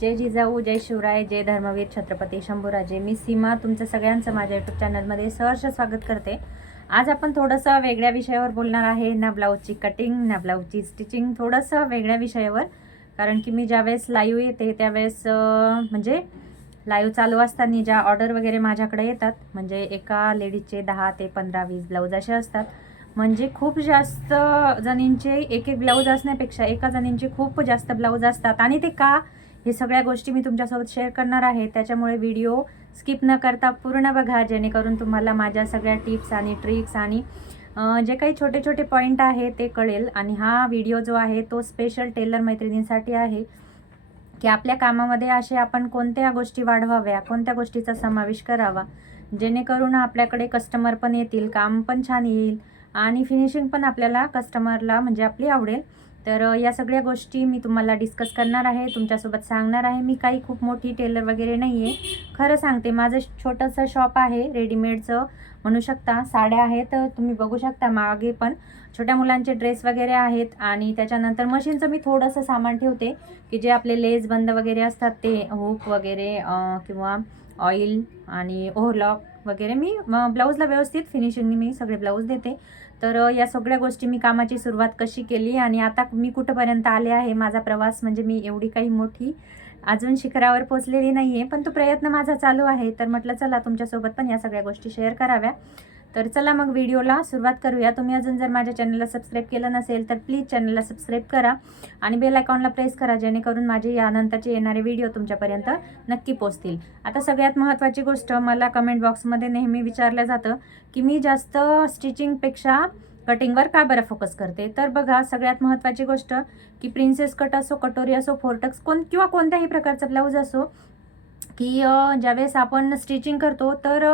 जय जिजाऊ जय शिवराय जय धर्मवीर छत्रपती शंभूराजे. मी सीमा तुमचं सगळ्यांचं माझ्या यूट्यूब चॅनलमध्ये सहर्ष स्वागत करते. आज आपण थोडंसं वेगळ्या विषयावर बोलणार आहे. ना ब्लाऊजची कटिंग ना ब्लाऊजची स्टिचिंग थोडंसं वेगळ्या विषयावर. कारण की मी ज्यावेळेस लाईव्ह येते त्यावेळेस म्हणजे लाईव्ह चालू असताना ज्या ऑर्डर वगैरे माझ्याकडे येतात म्हणजे एका लेडीजचे दहा ते पंधरा वीस ब्लाऊज असे असतात. म्हणजे खूप जास्त जणींचे एक एक ब्लाऊज असण्यापेक्षा एका जणींचे खूप जास्त ब्लाऊज असतात. आणि ते का? हे सगळ्या गोष्टी मी तुमच्यासोबत शेअर करणार आहे. त्याच्यामुळे व्हिडिओ स्किप न करता पूर्ण बघा जेणेकरून तुम्हाला माझ्या सगळ्या टिप्स आणि ट्रिक्स आणि जे काही छोटे छोटे पॉईंट आहे ते कळेल. आणि हा व्हिडिओ जो आहे तो स्पेशल टेलर मैत्रिणींसाठी आहे की आपल्या कामामध्ये असे आपण कोणत्या गोष्टी वाढवाव्या कोणत्या गोष्टीचा समावेश करावा जेणेकरून आपल्याकडे कस्टमर पण येतील काम पण छान येईल आणि फिनिशिंग पण आपल्याला कस्टमरला म्हणजे आपली आवडेल. तर या सगळ्या गोष्टी मी तुम्हाला डिस्कस करणार आहे तुमच्यासोबत सांगणार आहे. मी काही खूप मोठी टेलर वगैरे नाही आहे खरं सांगते माझं छोटंसं शॉप आहे रेडीमेडचं म्हणू शकता. साड्या आहेत तुम्ही बघू शकता मागे पण छोट्या मुलांचे ड्रेस वगैरे आहेत आणि त्याच्यानंतर मशीनचं मी थोडंसं सामान ठेवते की जे आपले लेस बंद वगैरे असतात ते हुक वगैरे किंवा ऑइल आणि ओव्हरलॉक वगैरे मी ब्लाऊजला व्यवस्थित फिनिशिंगनी मी सगळे ब्लाऊज देते. तर या सगळ्या गोष्टी मी कामाची सुरुवात कशी केली आणि आता मी कुठंपर्यंत आले आहे? माझा प्रवास म्हणजे मी एवढी काही मोठी अजून शिखरावर पोचलेली नाही आहे पण तो प्रयत्न माझा चालू आहे. तर म्हटलं चला तुमच्यासोबत पण या सगळ्या गोष्टी शेअर कराव्या. तर चला मग व्हिडिओला सुरुवात करूया. तुम्ही अजून जर माझ्या चॅनलला सबस्क्राईब केलं नसेल तर प्लीज चॅनलला सबस्क्राईब करा आणि बेल आयकॉनला प्रेस करा जेणेकरून माझे यानंतरचे येणारे व्हिडिओ तुमच्यापर्यंत नक्की पोचतील आता सगळ्यात महत्त्वाची गोष्ट मला कमेंट बॉक्समध्ये नेहमी विचारलं जातं की मी जास्त स्टिचिंगपेक्षा कटिंगवर का बरं फोकस करते? तर बघा सगळ्यात महत्त्वाची गोष्ट की प्रिन्सेस कट असो कटोरी असो फोर्टक्स कोण किंवा कोणत्याही प्रकारचा ब्लाऊज असो की ज्यावेळेस आपण स्टिचिंग करतो तर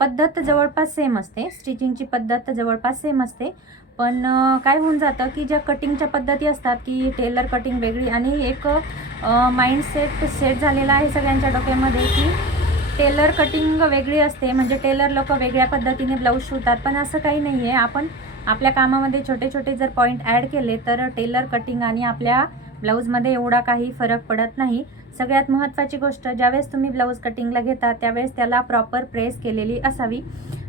पद्धत जवळपास सेम असते. स्टिचिंगची पद्धत जवळपास सेम असते. पण काय होऊन जातं की ज्या कटिंगच्या पद्धती असतात की टेलर कटिंग वेगळी आणि एक माइंडसेट सेट झालेला आहे सगळ्यांच्या डोक्यामध्ये की टेलर कटिंग वेगळी असते. म्हणजे टेलर लोक वेगळ्या पद्धतीने ब्लाऊज शिवतात पण असं काही नाही आहे आपण आपल्या कामामध्ये छोटे छोटे जर पॉईंट ॲड केले तर टेलर कटिंग आणि आपल्या ब्लाऊजमध्ये एवढा काही फरक पडत नाही. सगळ्यात महत्त्वाची गोष्ट ज्यावेळेस तुम्ही ब्लाऊज कटिंगला घेता त्यावेळेस त्याला प्रॉपर प्रेस केलेली असावी.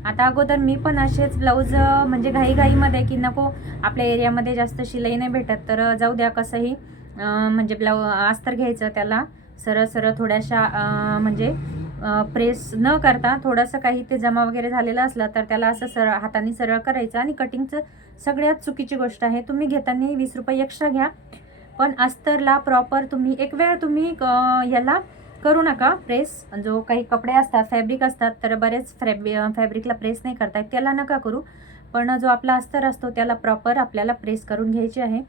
आता अगोदर मी पण असेच ब्लाऊज म्हणजे घाईघाईमध्ये की नको आपल्या एरियामध्ये जास्त शिलाई नाही भेटत तर जाऊ द्या कसंही म्हणजे ब्लाऊ अस्तर घ्यायचं त्याला. सरळ सरळ थोड्याशा म्हणजे प्रेस न करता थोडंसं काही ते जमा वगैरे झालेलं असलं तर त्याला असं सरळ हाताने सरळ करायचं आणि कटिंगचं सगळ्यात चुकीची गोष्ट आहे. तुम्ही घेताना वीस रुपये एक्स्ट्रा घ्या. पण अस्तरला प्रॉपर तुम्ही एक वेळ तुम्ही याला करू नका प्रेस जो काही कपडे असतात फॅब्रिक असतात तर बरेच फॅब फॅब्रिकला प्रेस नाही करता त्याला नका करू. पण जो आपला अस्तर असतो त्याला प्रॉपर आपल्याला प्रेस करून घ्यायची आहे.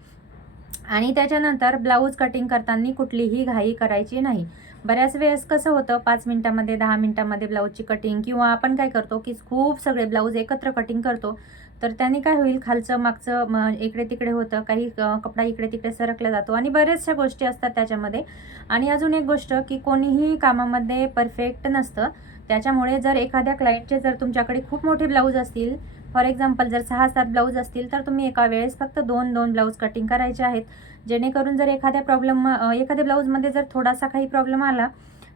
आणि त्याच्यानंतर ब्लाऊज कटिंग करताना कुठलीही घाई करायची नाही. बऱ्याच वेळेस कसं होतं पाच मिनटामध्ये दहा मिनटामध्ये ब्लाऊजची कटिंग किंवा आपण काय करतो की खूप सगळे ब्लाऊज एकत्र कटिंग करतो तर त्याने काय होईल? खालचं मागचं इकडे तिकडे होतं काही कपडा इकडे तिकडे सरकला जातो आणि बऱ्याचशा गोष्टी असतात त्याच्यामध्ये. आणि अजून एक गोष्ट की कोणीही कामामध्ये परफेक्ट नसतं. त्याच्यामुळे जर एखाद्या क्लायंटचे जर तुमच्याकडे खूप मोठे ब्लाऊज असतील फॉर एक्झाम्पल जर सहा सात ब्लाऊज असतील तर तुम्ही एका वेळेस फक्त दोन दोन ब्लाऊज कटिंग करायचे आहेत. जेणेकरून जर एखाद्या प्रॉब्लेम एखाद्या ब्लाऊजमध्ये जर थोडासा काही प्रॉब्लेम आला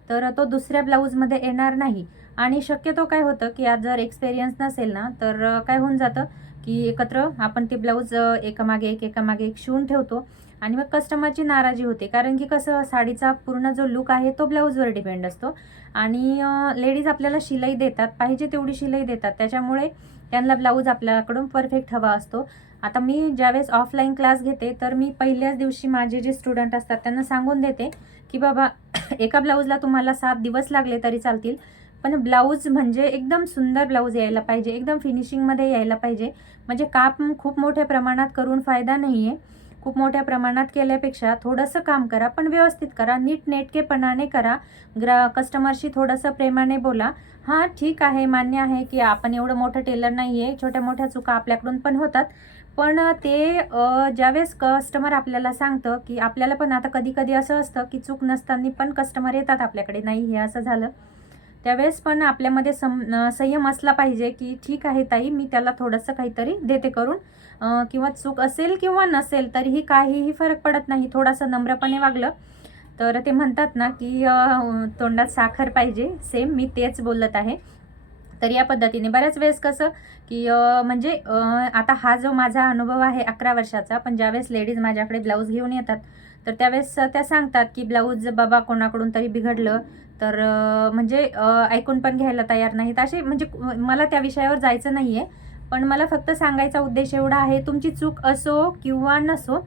तर तो दुसऱ्या ब्लाऊजमध्ये येणार नाही. आणि शक्यतो काय होतं की आज जर एक्सपिरियन्स नसेल ना तर काय होऊन जातं की एकत्र आपण ते ब्लाऊज एकामागे एक एकामागे एक शिवून ठेवतो आणि मग कस्टमरची नाराजी होते. कारण की कसं साडीचा पूर्ण जो लुक आहे तो ब्लाऊजवर डिपेंड असतो. आणि लेडीज आपल्याला शिलाई देतात पाहिजे तेवढी शिलाई देतात. त्याच्यामुळे त्यांना ब्लाऊज आपल्याकडून परफेक्ट हवा असतो. आता मी ज्यावेळेस ऑफलाईन क्लास घेते तर मी पहिल्याच दिवशी माझे जे स्टुडंट असतात त्यांना सांगून देते की बाबा एका ब्लाऊजला तुम्हाला सात दिवस लागले तरी चालतील. पण ब्लाऊज म्हणजे एकदम सुंदर ब्लाऊज यायला पाहिजे एकदम फिनिशिंगमध्ये यायला पाहिजे. म्हणजे काम खूप मोठ्या प्रमाणात करून फायदा नाही आहे खूप मोठ्या प्रमाणात केल्यापेक्षा थोडंसं काम करा पण व्यवस्थित करा नीट नेटकेपणाने करा. ग्रा कस्टमरशी थोडंसं प्रेमाने बोला. हां ठीक आहे मान्य आहे की आपण एवढं मोठं टेलर नाही आहे छोट्या मोठ्या चुका आपल्याकडून पण होतात. पण ते ज्यावेळेस कस्टमर आपल्याला सांगतं की आपल्याला पण आता कधी कधी असं असतं की चूक नसताना पण कस्टमर येतात आपल्याकडे नाही हे असं झालं. त्यावेळेस पण आपल्यामध्ये सम संयम असला पाहिजे की ठीक आहे ताई मी त्याला थोडंसं काहीतरी देते करून. किंवा चूक असेल किंवा नसेल तरीही काहीही फरक पडत नाही. थोडासा नम्रपणे वागलं. तर ते म्हणतात ना की तोंडात साखर पाहिजे. सेम मी तेच बोलत आहे. तर या पद्धतीने बऱ्याच वेळेस कसं की म्हणजे आता हा जो माझा अनुभव आहे अकरा वर्षाचा पण ज्यावेळेस लेडीज माझ्याकडे ब्लाऊज घेऊन येतात तर त्यावेळेस त्या सांगतात की ब्लाऊज बाबा कोणाकडून तरी बिघडलं तर म्हणजे ऐकून पण घ्यायला तयार नाहीत. असे म्हणजे मला त्या विषयावर जायचं नाही आहे पण मला फक्त सांगायचा उद्देश एवढा आहे तुमची चूक असो किंवा नसो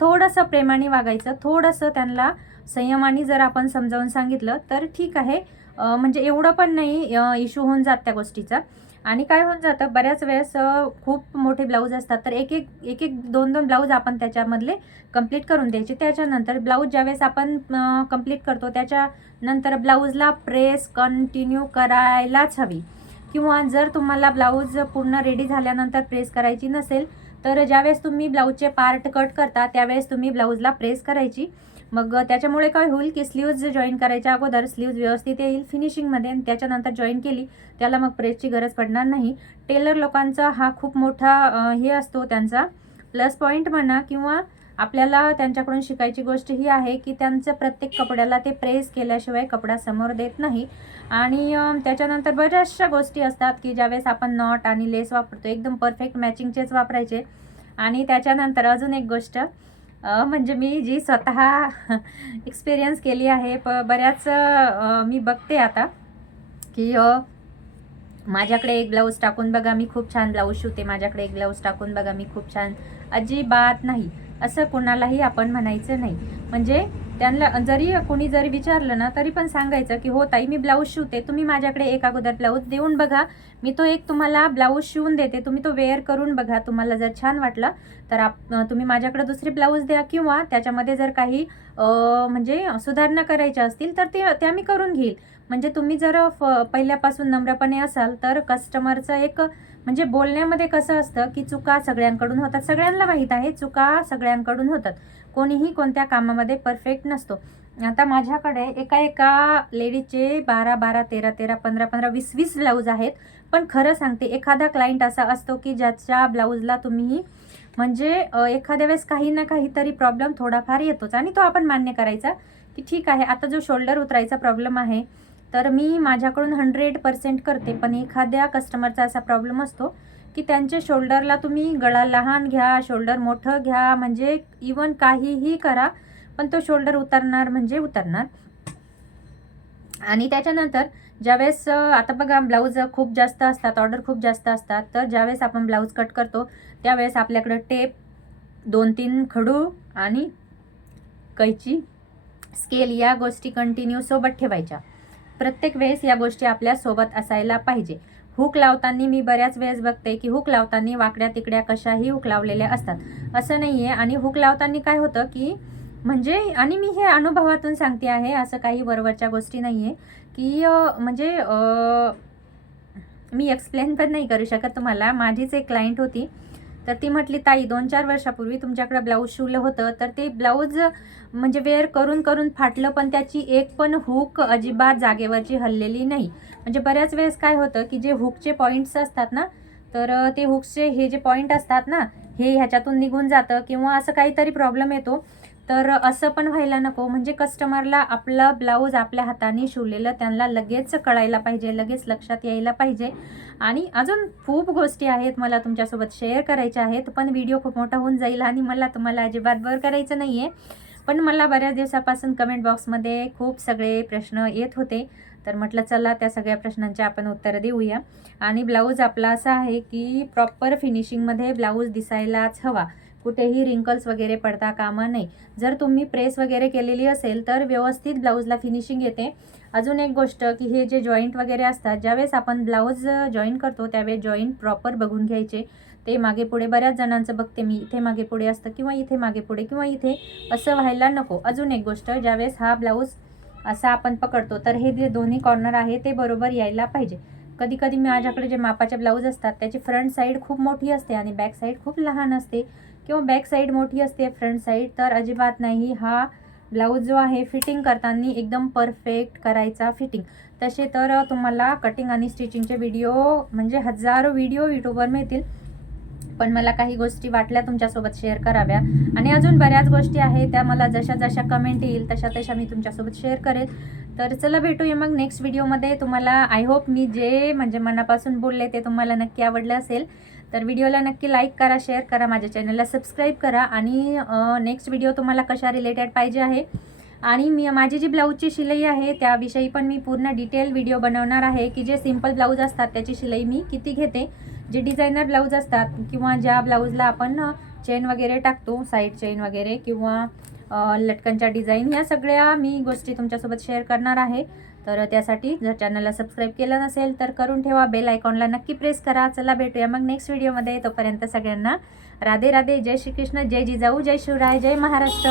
थोडंसं प्रेमाने वागायचं थोडंसं त्यांना संयमाने जर आपण समजावून सांगितलं तर ठीक आहे. म्हणजे एवढं पण नाही इश्यू होऊन जात त्या गोष्टीचा. आणि काय होऊन जातं बऱ्याच वेळेस खूप मोठे ब्लाऊज असतात तर एक एक एक एक दोन दोन ब्लाऊज आपण त्याच्यामधले कंप्लीट करून द्यायचे. त्याच्यानंतर ब्लाऊज ज्यावेळेस आपण कंप्लीट करतो त्याच्यानंतर ब्लाऊजला प्रेस कंटिन्यू करायलाच हवी. किंवा जर तुम्हाला ब्लाऊज पूर्ण रेडी झाल्यानंतर प्रेस करायची नसेल तर ज्यावेळेस तुम्ही ब्लाऊजचे पार्ट कट करता त्यावेळेस तुम्ही ब्लाऊजला प्रेस करायची. मग त्याच्यामुळे काय होईल की स्लीव्ज जॉईन करायच्या अगोदर स्लीव्ज व्यवस्थित येईल फिनिशिंगमध्ये आणि त्याच्यानंतर जॉईन केली त्याला मग प्रेसची गरज पडणार नाही. टेलर लोकांचा हा खूप मोठा हे असतो त्यांचा प्लस पॉईंट म्हणा किंवा आपल्याला त्यांच्याकडून शिकायची गोष्ट ही आहे की त्यांचं प्रत्येक कपड्याला ते प्रेस केल्याशिवाय कपडा समोर देत नाही. आणि त्याच्यानंतर बऱ्याचशा गोष्टी असतात की ज्यावेळेस आपण नॉट आणि लेस वापरतो एकदम परफेक्ट मॅचिंगचेच वापरायचे. आणि त्याच्यानंतर अजून एक गोष्ट म्हणजे मी जी स्वतः एक्सपिरियन्स केली आहे प बऱ्याच मी बघते आता की माझ्याकडे एक ब्लाऊज टाकून बघा मी खूप छान ब्लाऊज शिवते. माझ्याकडे एक ब्लाऊज टाकून बघा मी खूप छान. अजिबात नाही. असं कोणालाही आपण म्हणायचं नाही. म्हणजे त्यांना जरी कोणी जरी विचारलं ना तरी पण सांगायचं की हो ताई मी ब्लाऊज शिवते. तुम्ही माझ्याकडे एक अगोदर ब्लाऊज देऊन बघा. मी तो एक तुम्हाला ब्लाऊज शिवून देते. तुम्ही तो वेअर करून बघा. तुम्हाला जर छान वाटला तर आप तुम्ही माझ्याकडे दुसरे ब्लाऊज द्या किंवा त्याच्यामध्ये जर काही म्हणजे सुधारणा करायच्या असतील तर ते त्या मी करून घेईल. म्हणजे तुम्ही जर फ पहिल्यापासून नम्रपणे असाल तर कस्टमरचं एक म्हणजे बोलण्यामध्ये कसं असतं की चुका सगळ्यांकडून होतात. सगळ्यांना माहीत आहे चुका सगळ्यांकडून होतात. कोणीही कोणत्या कामामध्ये परफेक्ट नसतो. आता माझ्याकडे एका एका लेडीजचे बारा बारा तेरा तेरा पंधरा पंधरा वीस वीस ब्लाऊज आहेत. पण खरं सांगते एखादा क्लायंट असा असतो की ज्याच्या ब्लाऊजला तुम्ही म्हणजे एखाद्या वेळेस काही ना काहीतरी प्रॉब्लेम थोडाफार येतोच. आणि तो आपण मान्य करायचा की ठीक आहे आता जो शोल्डर उतरायचा प्रॉब्लेम आहे तर मी माझ्याकडून हंड्रेड पर्सेंट करते. पण एखाद्या कस्टमरचा असा प्रॉब्लेम असतो की त्यांच्या शोल्डरला तुम्ही गळा लहान घ्या शोल्डर मोठं घ्या म्हणजे इवन काहीही करा पण तो शोल्डर उतरणार म्हणजे उतरणार. आणि त्याच्यानंतर ज्यावेळेस आता बघा ब्लाऊज खूप जास्त असतात ऑर्डर खूप जास्त असतात तर ज्यावेळेस आपण ब्लाऊज कट करतो त्यावेळेस आपल्याकडं टेप दोन तीन खडू आणि कैची स्केल या गोष्टी कंटिन्यू सोबत ठेवायच्या. प्रत्येक वेळेस या गोष्टी आपल्यासोबत असायला पाहिजे. हुक लावताना मी बऱ्याच वेळेस बघते की हुक लावताना वाकड्या तिकड्या कशाही हुक लावलेल्या असतात. असं नाही आहे आणि हुक लावताना काय होतं की म्हणजे आणि मी हे अनुभवातून सांगते आहे असं काही वरवरच्या गोष्टी नाही आहे की म्हणजे मी एक्सप्लेन पण नाही करू शकत तुम्हाला. माझीच एक क्लायंट होती. तर ती म्हटली ताई दोन चार वर्षापूर्वी तुमच्याकडे ब्लाऊज शिवलं होतं तर ते ब्लाऊज म्हणजे वेअर करून करून फाटलं पण त्याची एक पण हुक अजिबात जागेवरची हललेली नाही. म्हणजे बऱ्याच वेळेस काय होतं की जे हुकचे पॉईंट्स असतात ना तर ते हुक्सचे हे जे पॉईंट असतात ना हे ह्याच्यातून निघून जातं किंवा असं काहीतरी प्रॉब्लेम येतो. तर असं पण व्हायला नको. म्हणजे कस्टमरला आपला ब्लाऊज आपल्या हाताने शिवलेलं त्यांना लगेच कळायला पाहिजे लगेच लक्षात यायला पाहिजे. आणि अजून खूप गोष्टी आहेत मला तुमच्यासोबत शेअर करायच्या आहेत. पण व्हिडिओ खूप मोठा होऊन जाईल आणि मला तुम्हाला अजिबात बर करायचं नाही आहे पण मला बऱ्याच दिवसापासून कमेंट बॉक्समध्ये खूप सगळे प्रश्न येत होते. तर म्हटलं चला त्या सगळ्या प्रश्नांचे आपण उत्तर देऊया. आणि ब्लाऊज आपला असा आहे की प्रॉपर फिनिशिंगमध्ये ब्लाऊज दिसायलाच हवा. कुठेही रिंकल्स वगैरे पडता कामा नाही जर तुम्ही प्रेस वगैरे केलेली असेल तर व्यवस्थित ब्लाऊजला फिनिशिंग येते. अजून एक गोष्ट की हे जे जॉईंट वगैरे असतात ज्यावेळेस आपण ब्लाऊज जॉईन करतो त्यावेळेस जॉईंट प्रॉपर बघून घ्यायचे. ते मागे पुढे बऱ्याच जणांचं बघते मी इथे मागे पुढे असतं किंवा इथे मागे पुढे किंवा इथे. असं व्हायला नको. अजून एक गोष्ट ज्यावेळेस हा ब्लाऊज असा आपण पकडतो तर हे जे दोन्ही कॉर्नर आहे ते बरोबर यायला पाहिजे. कधी कधी माझ्याकडे जे मापाचे ब्लाऊज असतात त्याची फ्रंट साईड खूप मोठी असते आणि बॅक साईड खूप लहान असते. किंवा बॅक साईड मोठी असते फ्रंट साईड तर अजिबात नाही. हा ब्लाऊज जो आहे फिटिंग करताना एकदम परफेक्ट करायचा फिटिंग तसे तर तुम्हाला कटिंग आणि स्टिचिंगचे व्हिडिओ म्हणजे हजारो व्हिडिओ यूट्यूबवर मिळतील. पण मला काही गोष्टी वाटल्या तुमच्यासोबत शेअर कराव्या. आणि अजून बऱ्याच गोष्टी आहेत त्या मला जशा जशा कमेंट येईल तशा तशा मी तुमच्यासोबत शेअर करेल. तर चला भेटूया मग नेक्स्ट व्हिडिओमध्ये तुम्हाला आय होप मी जे म्हणजे मनापासून बोलले ते तुम्हाला नक्की आवडलं असेल. तर व्हिडिओला नक्की लाईक करा शेअर करा माझ्या चॅनलला सबस्क्राईब करा आणि नेक्स्ट व्हिडिओ तुम्हाला कशा रिलेटेड पाहिजे आहे. आणि मी माझी जी ब्लाऊजची शिलाई आहे त्याविषयी पण मी पूर्ण डिटेल व्हिडिओ बनवणार आहे की जे सिंपल ब्लाऊज असतात त्याची शिलाई मी किती घेते. जे डिझायनर ब्लाऊज असतात किंवा ज्या ब्लाऊजला आपण चेन वगैरे टाकतो साईड चेन वगैरे किंवा लटकनच्या डिझाईन या सगळ्या मी गोष्टी तुमच्यासोबत शेअर करणार आहे. तर त्यासाठी जर चॅनलला सबस्क्राईब केलं नसेल तर करून ठेवा. बेल आयकॉनला नक्की प्रेस करा. चला भेटूया मग नेक्स्ट व्हिडिओमध्ये तोपर्यंत सगळ्यांना राधे राधे. जय श्रीकृष्ण. जय जिजाऊ. जय शिवराय. जय महाराष्ट्र.